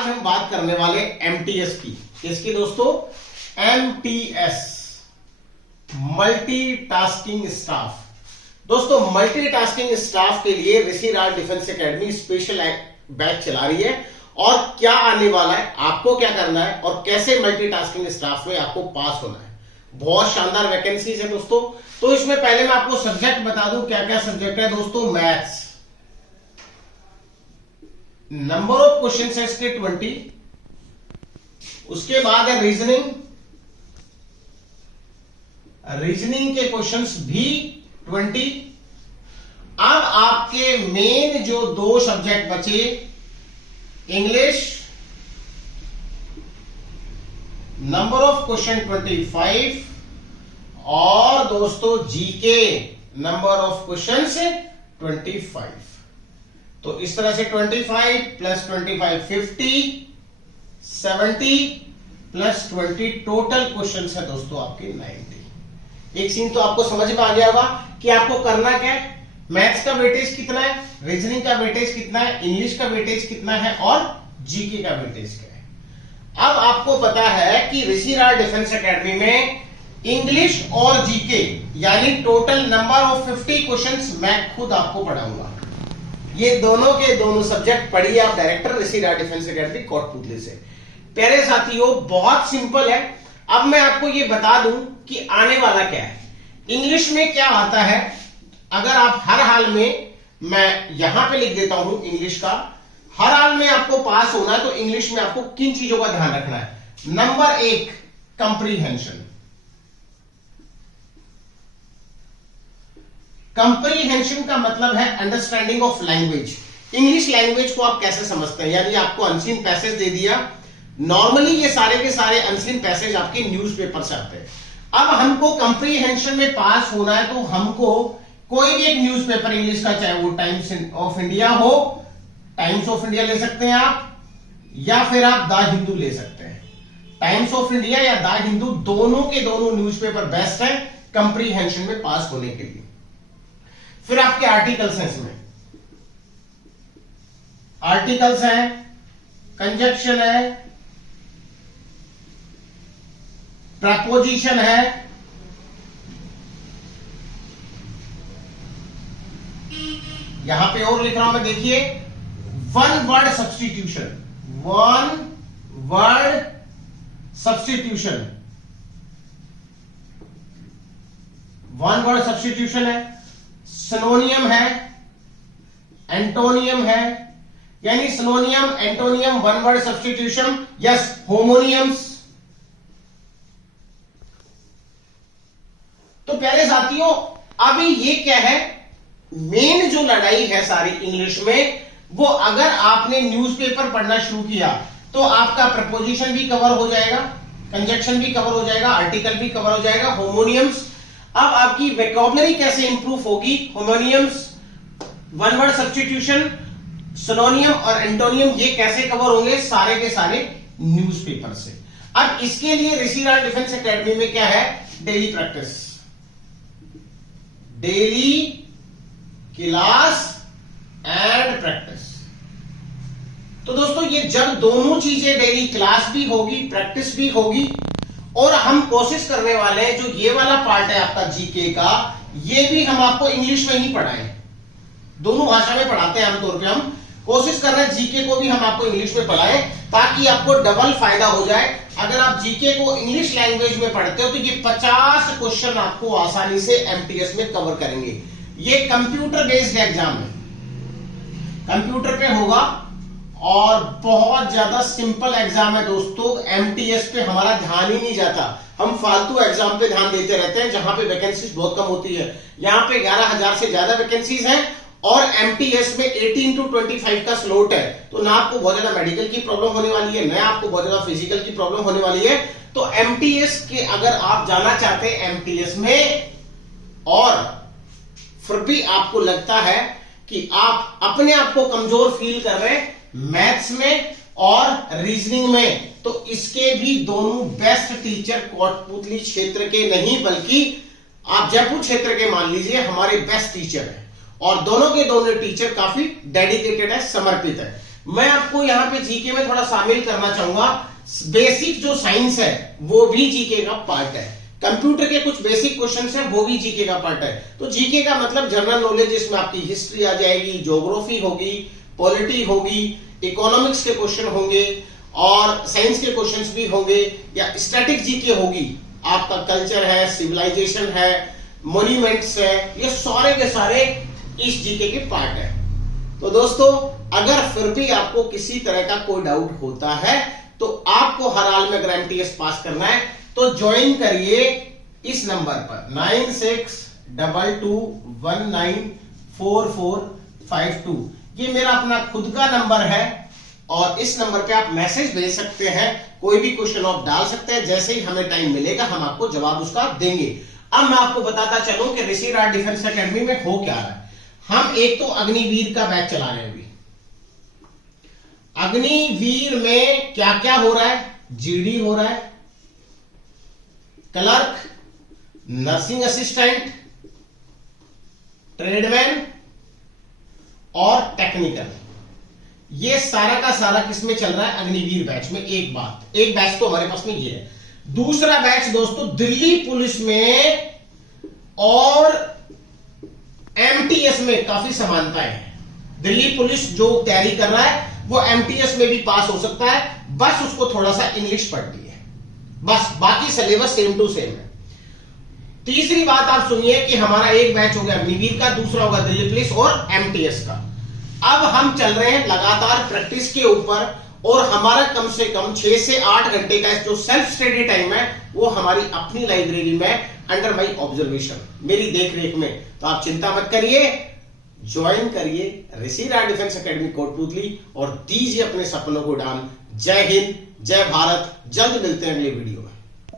आज हम बात करने वाले एमटीएस की। किसकी दोस्तों? MTS, multitasking staff. दोस्तों मल्टीटास्किंग स्टाफ के लिए ऋषि राज डिफेंस एकेडमी स्पेशल बैच चला रही है। और क्या आने वाला है, आपको क्या करना है और कैसे मल्टीटास्किंग स्टाफ में आपको पास होना है। बहुत शानदार वैकेंसीज है दोस्तों। तो इसमें पहले मैं आपको सब्जेक्ट बता दूं, क्या क्या सब्जेक्ट है दोस्तों। मैथ्स, नंबर ऑफ क्वेश्चन है इसके 20। उसके बाद है रीजनिंग, रीजनिंग के क्वेश्चंस भी 20। अब आपके मेन जो दो सब्जेक्ट बचे, इंग्लिश, नंबर ऑफ क्वेश्चन 25 और दोस्तों जीके, नंबर ऑफ क्वेश्चंस 25। तो इस तरह से 25 प्लस 25 50, 70 प्लस 20 टोटल क्वेश्चंस है दोस्तों आपके 90। एक सीन तो आपको समझ में आ गया होगा कि आपको करना क्या है। मैथ्स का वेटेज कितना है, रीजनिंग का वेटेज कितना है, इंग्लिश का वेटेज कितना है और जीके का वेटेज क्या है। अब आपको पता है कि ऋषि राज डिफेंस एकेडमी में इंग्लिश और जीके यानी टोटल नंबर ऑफ 50 क्वेश्चंस मैं खुद आपको पढ़ाऊंगा। ये दोनों के दोनों सब्जेक्ट पढ़िए आप डायरेक्टर ऋषि राज डिफेंस एकेडमी कोटपुतली से। प्यारे साथियों बहुत सिंपल है। अब मैं आपको ये बता दूं कि आने वाला क्या है। इंग्लिश में क्या आता है, अगर आप हर हाल में, मैं यहां पे लिख देता हूं इंग्लिश का, हर हाल में आपको पास होना है तो इंग्लिश में आपको किन चीजों का ध्यान रखना है। Number 1 comprehension. कंप्रीहेंशन का मतलब है understanding of language. English language को आप कैसे समझते हैं, यानी आपको अनसीन पैसेज दे दिया। नॉर्मली ये सारे के सारे अनसीन पैसेज आपके न्यूज़पेपर से आते हैं। अब हमको कंप्रीहेंशन में पास होना है तो हमको कोई भी एक न्यूज़पेपर इंग्लिश का, चाहे वो टाइम्स ऑफ इंडिया हो, टाइम्स ऑफ इंडिया ले सकते हैं आप, या फिर आप द हिंदू ले सकते हैं। टाइम्स ऑफ इंडिया या द हिंदू दोनों के दोनों न्यूज़पेपर बेस्ट है कंप्रीहेंशन में पास होने के लिए। फिर आपके आर्टिकल्स हैं, इसमें आर्टिकल्स हैं, कंजक्शन है, प्रपोजिशन है, यहां पे और लिख रहा हूं मैं, देखिए one word substitution, one word substitution, one word substitution है, सिनोनियम है, एंटोनियम है, यानी सिनोनियम, antonym, one word substitution, yes, homonyms. तो प्यारे साथियों अभी ये क्या है, मेन जो लड़ाई है सारी इंग्लिश में, वो अगर आपने न्यूज़पेपर पढ़ना शुरू किया तो आपका प्रपोजिशन भी कवर हो जाएगा, कंजक्शन भी कवर हो जाएगा, आर्टिकल भी कवर हो जाएगा, होमोनियम्स। अब आपकी वोकैबुलरी कैसे इंप्रूव होगी, होमोनियम्स, वन वर्ड सब्स्टिट्यूशन, सिनोनियम और एंटोनियम, ये कैसे कवर होंगे, सारे के सारे न्यूज़पेपर से। अब इसके लिए ऋषि राज डिफेंस एकेडमी में क्या है, daily practice, daily class and practice. तो दोस्तों ये जब दोनों चीजें, डेली क्लास भी होगी, प्रैक्टिस भी होगी, और हम कोशिश करने वाले हैं जो ये वाला पार्ट है आपका जीके का, ये भी हम आपको इंग्लिश में ही पढ़ाएं। दोनों भाषा में पढ़ाते हैं आमतौर पे, हम कोशिश कर रहे हैं जीके को भी हम आपको इंग्लिश में पढ़ाएं ताकि आपको डबल फायदा हो जाए। अगर आप जीके को इंग्लिश लैंग्वेज में पढ़ते हो तो ये 50 क्वेश्चन आपको आसानी से एमटीएस में कवर करेंगे। ये कंप्यूटर बेस्ड एग्जाम है, कंप्यूटर पे होगा और बहुत ज्यादा सिंपल एग्जाम है दोस्तों। एमटीएस पे हमारा ध्यान ही नहीं जाता, हम फालतू एग्जाम पे ध्यान देते रहते हैं जहां पे वैकेंसीज बहुत कम होती है। यहां पे 11,000 से ज्यादा वैकेंसीज हैं और एमटीएस में 18 to 25 का स्लॉट है। तो ना आपको बहुत ज्यादा मेडिकल की प्रॉब्लम होने वाली है, ना आपको बहुत ज्यादा फिजिकल की प्रॉब्लम होने वाली है। तो एमटीएस के अगर आप जाना चाहते हैं एमटीएस में और फिर भी आपको लगता है कि आप अपने आप को कमजोर फील कर रहे हैं मैथ्स में और रीजनिंग में, तो इसके भी दोनों बेस्ट टीचर कोटपुतली क्षेत्र के नहीं बल्कि आप जयपुर क्षेत्र के मान लीजिए हमारे बेस्ट टीचर हैं। और दोनों के दोनों टीचर काफी डेडिकेटेड है, समर्पित है। मैं आपको यहां पे जीके में थोड़ा शामिल करना चाहूंगा, बेसिक जो साइंस है वो भी जीके का पार्ट है, कंप्यूटर के कुछ बेसिक क्वेश्चंस हैं वो भी जीके का पार्ट है। तो जीके का मतलब जनरल नॉलेज, इसमें आपकी हिस्ट्री आ जाएगी, ज्योग्राफी होगी, पॉलिटी होगी, इकोनॉमिक्स के क्वेश्चन होंगे और साइंस के क्वेश्चंस भी होंगे, या स्टैटिक जीके होगी, आपका कल्चर है, सिविलाइजेशन है, मॉन्यूमेंट्स है, ये सारे के सारे इस जीके के पार्ट है। तो दोस्तों अगर फिर भी आपको किसी तरह का कोई डाउट होता है तो आपको हर हाल में अगर एमटीएस पास करना है तो ज्वाइन करिए इस नंबर पर 9622194452। ये मेरा अपना खुद का नंबर है और इस नंबर पे आप मैसेज भेज सकते हैं, कोई भी क्वेश्चन आप डाल सकते हैं, जैसे ही हमें टाइम मिलेगा हम आपको जवाब उसका देंगे। अब मैं आपको बताता चलूं कि ऋषि राज डिफेंस एकेडमी में हो क्या रहा है। हम एक तो अग्निवीर का बैच चला रहे हैं अभी। अग्निवीर में क्या क्या हो रहा है? जीडी हो रहा है, क्लर्क, नर्सिंग असिस्टेंट, ट्रेडमैन और टेक्निकल, ये सारा का सारा किसमें चल रहा है? अग्निवीर बैच में। एक बैच तो हमारे पास में ये है। दूसरा बैच दोस्तों दिल्ली पुलिस में और एमटीएस में काफी समानताएं हैं। दिल्ली पुलिस जो तैयारी कर रहा है वो एमटीएस में भी पास हो सकता है, बस उसको थोड़ा सा इंग्लिश पढ़नी है, बस बाकी सिलेबस सेम टू सेम है। तीसरी बात आप सुनिए कि हमारा एक बैच हो गया अग्निवीर का, दूसरा होगा दिल्ली पुलिस और एमटीएस का। अब हम चल रहे हैं लगातार प्रैक्टिस के ऊपर और हमारा कम से कम 6 से 8 घंटे का जो सेल्फ स्टडी टाइम है वो हमारी अपनी लाइब्रेरी में अंडर माई ऑब्जर्वेशन, मेरी देखरेख में। तो आप चिंता मत करिए, ज्वाइन करिए ऋषि राज डिफेंस एकेडमी कोटपुतली और दीजिए अपने सपनों को उड़ान। जय हिंद, जय भारत। जल्द मिलते हैं अगले वीडियो में।